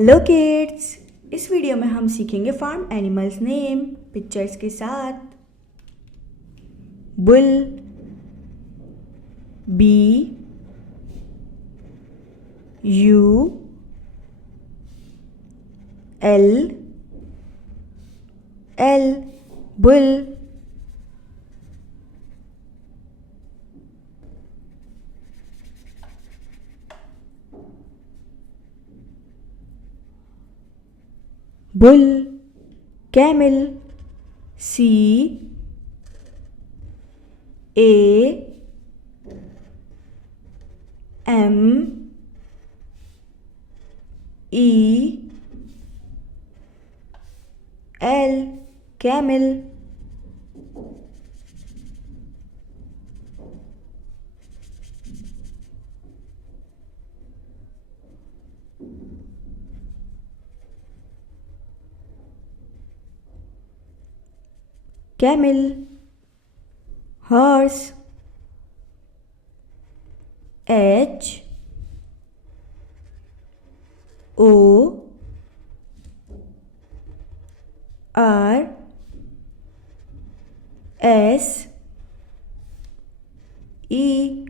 Hello kids, इस video में हम सीखेंगे फार्म एनिमल्स नेम पिक्चर्स के साथ। Bull, B U L L bull. Bull, camel, C A M E L camel. Camel, horse, H O R S E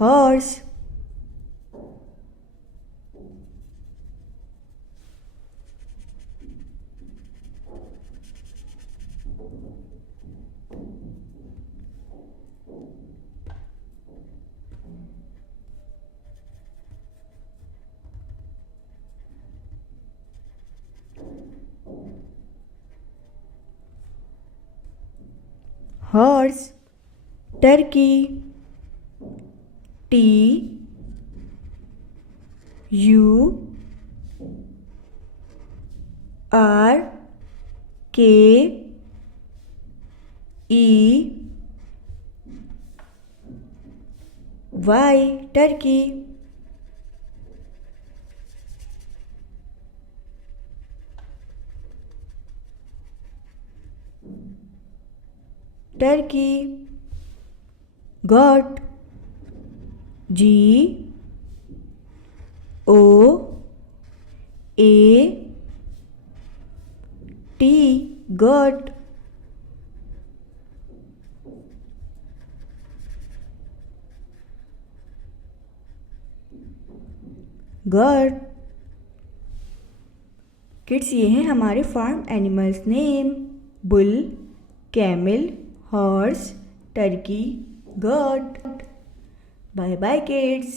horse. Horse, turkey, T U R K E Y turkey. Turkey, goat, G O A T goat. Goat. Kids, ये हैं हमारे farm animals name. Bull, camel, horse, turkey, goat. Bye bye kids.